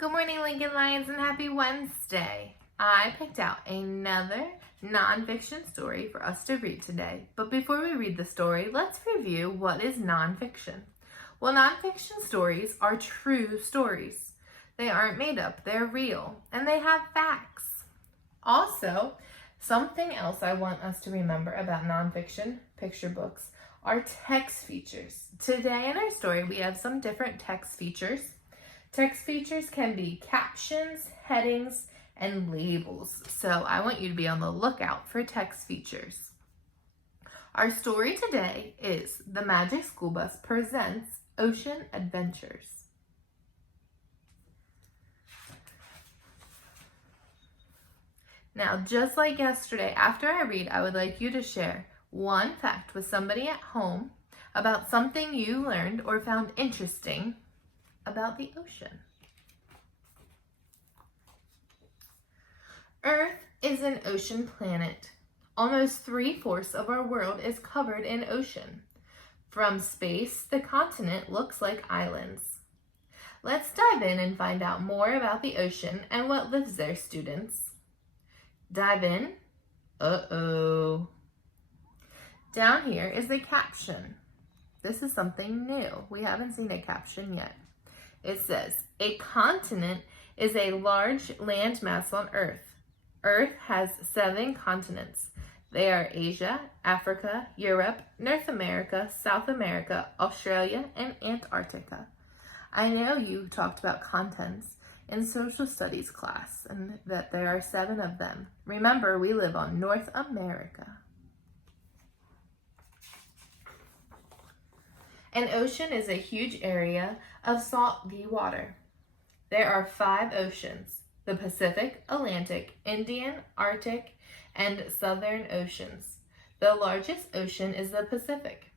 Good morning, Lincoln Lions, and happy Wednesday. I picked out another nonfiction story for us to read today. But before we read the story, let's review what is nonfiction. Well, nonfiction stories are true stories. They aren't made up, they're real, and they have facts. Also, something else I want us to remember about nonfiction picture books are text features. Today in our story, we have some different text features. Text features can be captions, headings, and labels. So I want you to be on the lookout for text features. Our story today is The Magic School Bus Presents Ocean Adventures. Now, just like yesterday, after I read, I would like you to share one fact with somebody at home about something you learned or found interesting about the ocean. Earth is an ocean planet. Almost 3/4 of our world is covered in ocean. From space, the continent looks like islands. Let's dive in and find out more about the ocean and what lives there, students. Dive in. Uh-oh. Down here is the caption. This is something new. We haven't seen a caption yet. It says, a continent is a large landmass on Earth. Earth has 7 continents. They are Asia, Africa, Europe, North America, South America, Australia, and Antarctica. I know you talked about continents in social studies class and that there are 7 of them. Remember, we live on North America. An ocean is a huge area of salty water. There are 5 oceans: the Pacific, Atlantic, Indian, Arctic, and Southern Oceans. The largest ocean is the Pacific.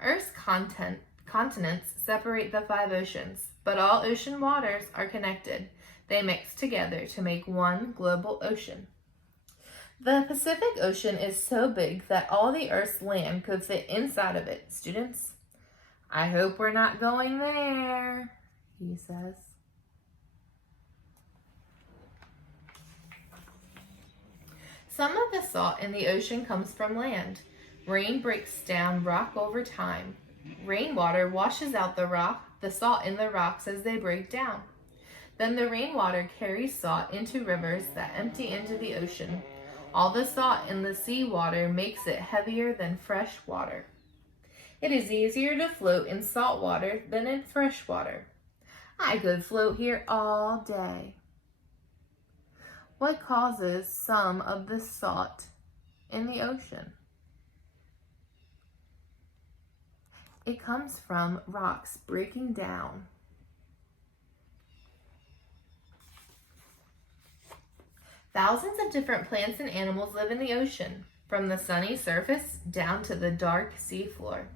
Earth's continents separate the 5 oceans, but all ocean waters are connected. They mix together to make one global ocean. The Pacific Ocean is so big that all the Earth's land could fit inside of it. Students, I hope we're not going there, he says. Some of the salt in the ocean comes from land. Rain breaks down rock over time. Rainwater washes out the salt in the rocks as they break down. Then the rainwater carries salt into rivers that empty into the ocean. All the salt in the seawater makes it heavier than fresh water. It is easier to float in salt water than in fresh water. I could float here all day. What causes some of the salt in the ocean? It comes from rocks breaking down. Thousands of different plants and animals live in the ocean, from the sunny surface down to the dark seafloor.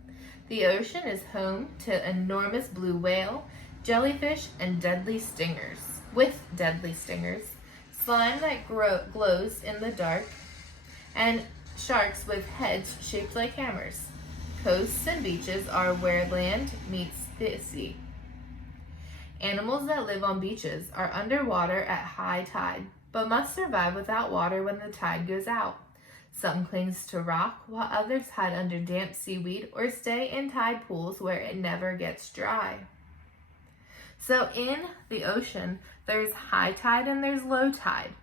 The ocean is home to enormous blue whale, jellyfish, and deadly stingers, slime that glows in the dark, and sharks with heads shaped like hammers. Coasts and beaches are where land meets the sea. Animals that live on beaches are underwater at high tide, but must survive without water when the tide goes out. Some clings to rock, while others hide under damp seaweed or stay in tide pools where it never gets dry. So in the ocean, there's high tide and there's low tide.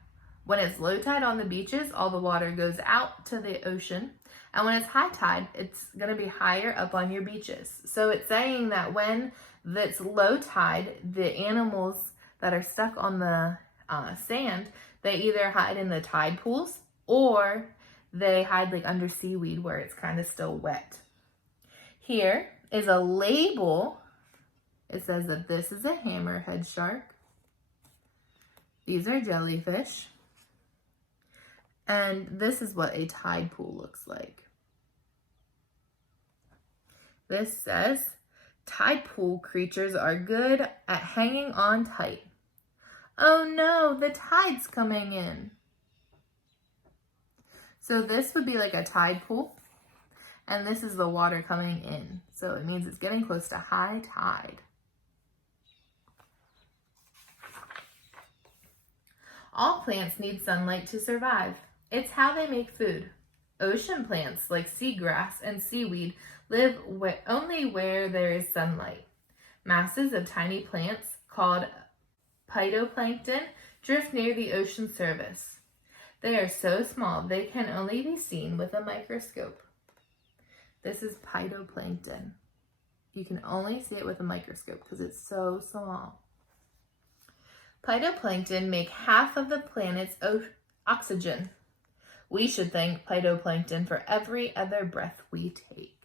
When it's low tide on the beaches, all the water goes out to the ocean. And when it's high tide, it's going to be higher up on your beaches. So it's saying that when it's low tide, the animals that are stuck on the sand, they either hide in the tide pools or they hide like under seaweed where it's kind of still wet. Here is a label. It says that this is a hammerhead shark. These are jellyfish. And this is what a tide pool looks like. This says, tide pool creatures are good at hanging on tight. Oh no, the tide's coming in. So this would be like a tide pool, and this is the water coming in. So it means it's getting close to high tide. All plants need sunlight to survive. It's how they make food. Ocean plants like seagrass and seaweed live only where there is sunlight. Masses of tiny plants called phytoplankton drift near the ocean surface. They are so small they can only be seen with a microscope. This is phytoplankton. You can only see it with a microscope because it's so small. Phytoplankton make half of the planet's oxygen. We should thank phytoplankton for every other breath we take.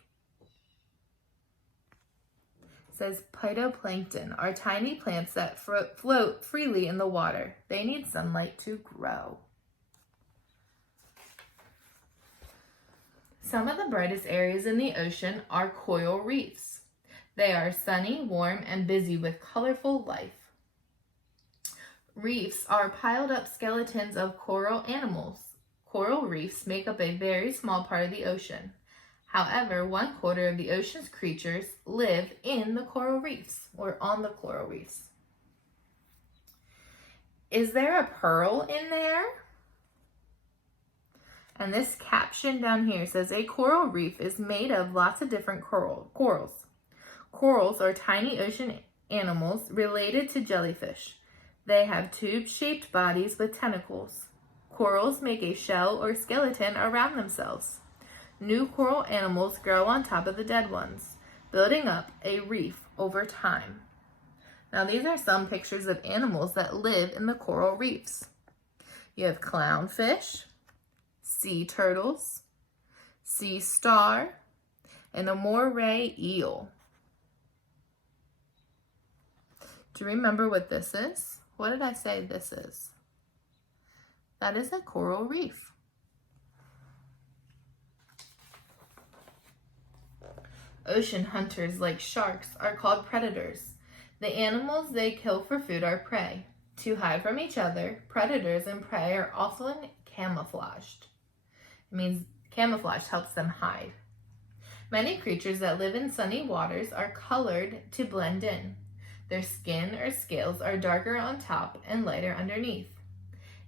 It says phytoplankton are tiny plants that float freely in the water. They need sunlight to grow. Some of the brightest areas in the ocean are coral reefs. They are sunny, warm, and busy with colorful life. Reefs are piled up skeletons of coral animals. Coral reefs make up a very small part of the ocean. However, 1/4 of the ocean's creatures live in the coral reefs or on the coral reefs. Is there a pearl in there? And this caption down here says a coral reef is made of lots of different corals. Corals are tiny ocean animals related to jellyfish. They have tube-shaped bodies with tentacles. Corals make a shell or skeleton around themselves. New coral animals grow on top of the dead ones, building up a reef over time. Now these are some pictures of animals that live in the coral reefs. You have clownfish, sea turtles, sea star, and a moray eel. Do you remember what this is? What did I say this is? That is a coral reef. Ocean hunters like sharks are called predators. The animals they kill for food are prey. To hide from each other, predators and prey are often camouflaged. It means camouflage helps them hide. Many creatures that live in sunny waters are colored to blend in. Their skin or scales are darker on top and lighter underneath.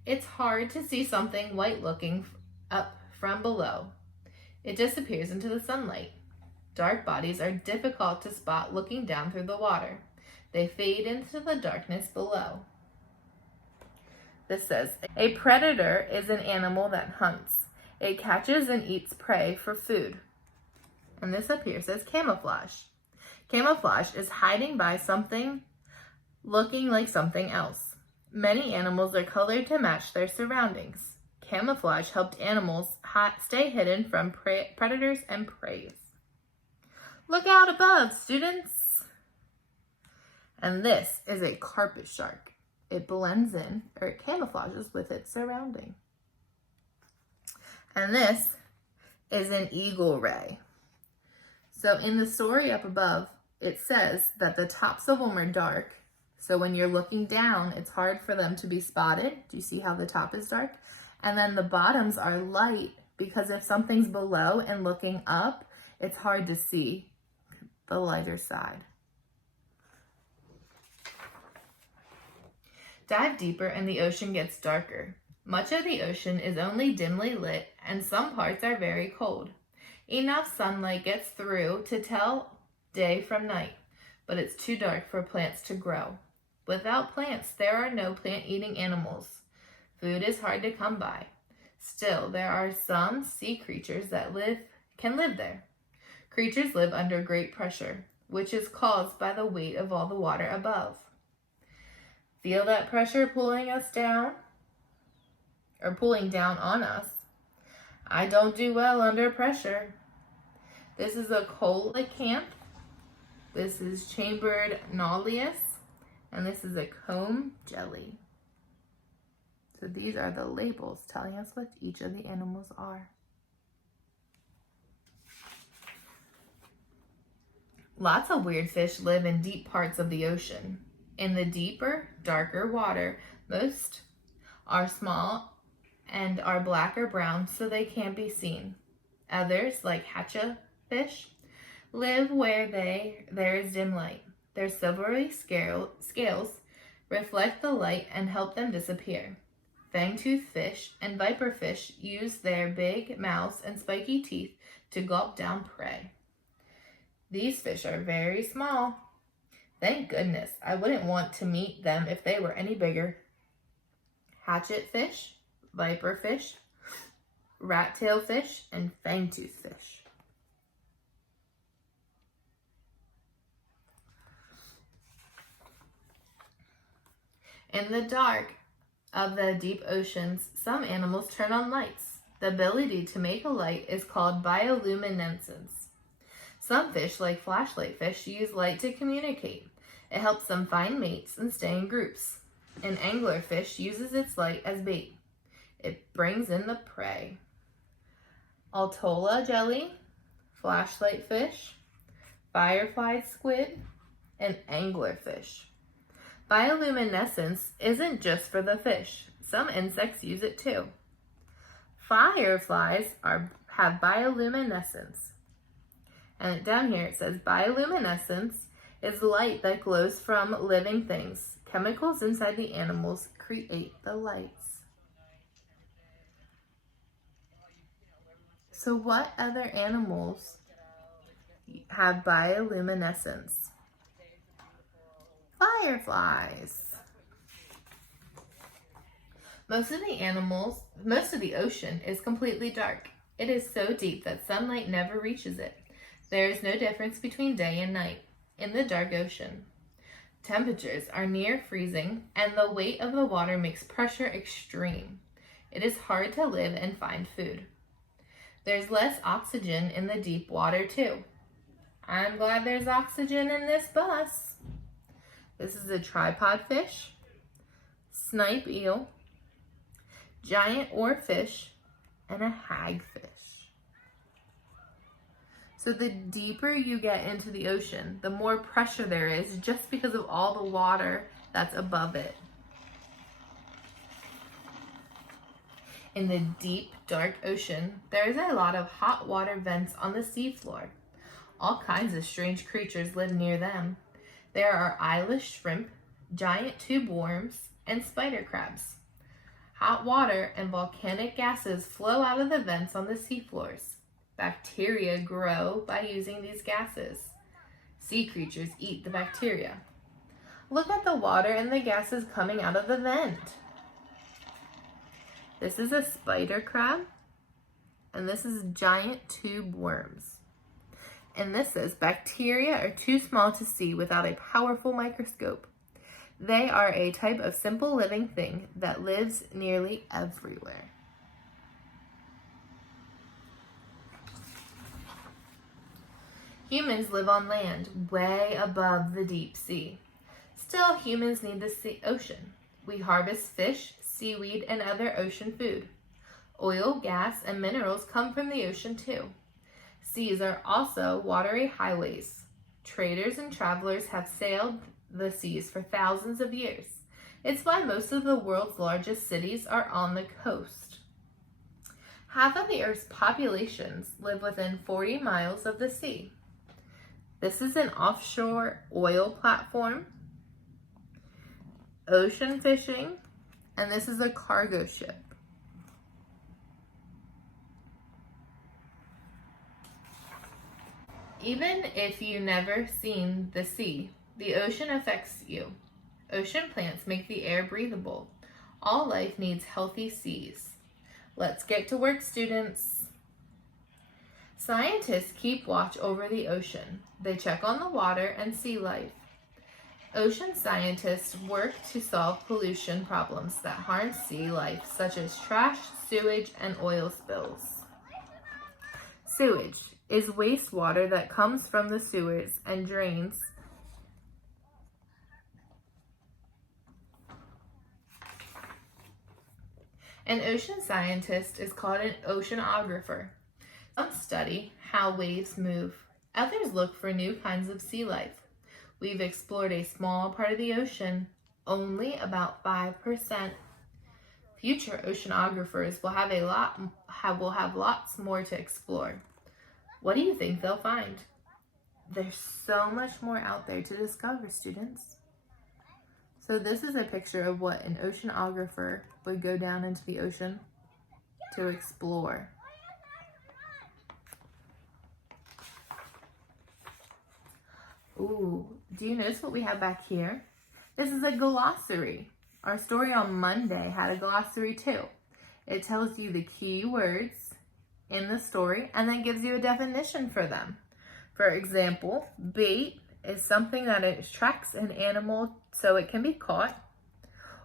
It's hard to see something white looking up from below. It disappears into the sunlight. Dark bodies are difficult to spot looking down through the water. They fade into the darkness below. This says, a predator is an animal that hunts. It catches and eats prey for food. And this up here says camouflage. Camouflage is hiding by something looking like something else. Many animals are colored to match their surroundings. Camouflage helped animals stay hidden from predators and prey. Look out above, students! And this is a carpet shark. It blends in, or it camouflages with its surrounding. And this is an eagle ray. So in the story up above, it says that the tops of them are dark. So when you're looking down, it's hard for them to be spotted. Do you see how the top is dark? And then the bottoms are light because if something's below and looking up, it's hard to see the lighter side. Dive deeper and the ocean gets darker. Much of the ocean is only dimly lit and some parts are very cold. Enough sunlight gets through to tell day from night, but it's too dark for plants to grow. Without plants, there are no plant-eating animals. Food is hard to come by. Still, there are some sea creatures that can live there. Creatures live under great pressure, which is caused by the weight of all the water above. Feel that pressure pulling us down? Or pulling down on us? I don't do well under pressure. This is a coelacanth. This is chambered nullius. And this is a comb jelly. So these are the labels telling us what each of the animals are. Lots of weird fish live in deep parts of the ocean. In the deeper, darker water, most are small and are black or brown so they can't be seen. Others, like hatcha fish, live where there is dim light. Their silvery scales reflect the light and help them disappear. Fang-toothed fish and viper fish use their big mouths and spiky teeth to gulp down prey. These fish are very small. Thank goodness, I wouldn't want to meet them if they were any bigger. Hatchet fish, viper fish, rat-tailed fish, and fang-toothed fish. In the dark of the deep oceans, some animals turn on lights. The ability to make a light is called bioluminescence. Some fish, like flashlight fish, use light to communicate. It helps them find mates and stay in groups. An anglerfish uses its light as bait. It brings in the prey. Altola jelly, flashlight fish, firefly squid, and anglerfish. Bioluminescence isn't just for the fish. Some insects use it too. Fireflies have bioluminescence. And down here it says bioluminescence is light that glows from living things. Chemicals inside the animals create the lights. So what other animals have bioluminescence? Fireflies. Most of the ocean is completely dark. It is so deep that sunlight never reaches it. There is no difference between day and night in the dark ocean. Temperatures are near freezing, and the weight of the water makes pressure extreme. It is hard to live and find food. There's less oxygen in the deep water too. I'm glad there's oxygen in this bus. This is a tripod fish, snipe eel, giant oarfish, and a hagfish. So the deeper you get into the ocean, the more pressure there is just because of all the water that's above it. In the deep, dark ocean, there is a lot of hot water vents on the seafloor. All kinds of strange creatures live near them. There are eyeless shrimp, giant tube worms, and spider crabs. Hot water and volcanic gases flow out of the vents on the seafloors. Bacteria grow by using these gases. Sea creatures eat the bacteria. Look at the water and the gases coming out of the vent. This is a spider crab, and this is giant tube worms. And this says bacteria are too small to see without a powerful microscope. They are a type of simple living thing that lives nearly everywhere. Humans live on land way above the deep sea. Still, humans need the ocean. We harvest fish, seaweed, and other ocean food. Oil, gas, and minerals come from the ocean too. Seas are also watery highways. Traders and travelers have sailed the seas for thousands of years. It's why most of the world's largest cities are on the coast. Half of the Earth's populations live within 40 miles of the sea. This is an offshore oil platform, ocean fishing, and this is a cargo ship. Even if you've never seen the sea, the ocean affects you. Ocean plants make the air breathable. All life needs healthy seas. Let's get to work, students. Scientists keep watch over the ocean. They check on the water and sea life. Ocean scientists work to solve pollution problems that harm sea life, such as trash, sewage, and oil spills. Sewage is wastewater that comes from the sewers and drains. An ocean scientist is called an oceanographer. Some study how waves move. Others look for new kinds of sea life. We've explored a small part of the ocean, only about 5%. Future oceanographers will have lots more to explore. What do you think they'll find? There's so much more out there to discover, students. So this is a picture of what an oceanographer would go down into the ocean to explore. Ooh, do you notice what we have back here? This is a glossary. Our story on Monday had a glossary too. It tells you the key words in the story and then gives you a definition for them. For example, bait is something that attracts an animal so it can be caught.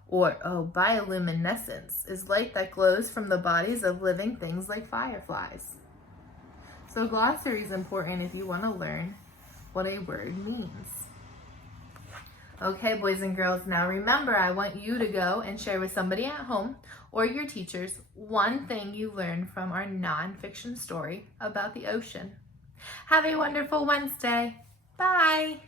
Or, bioluminescence is light that glows from the bodies of living things like fireflies. So glossary is important if you want to learn what a word means. Okay, boys and girls, now remember, I want you to go and share with somebody at home or your teachers one thing you learned from our nonfiction story about the ocean. Have a wonderful Wednesday. Bye.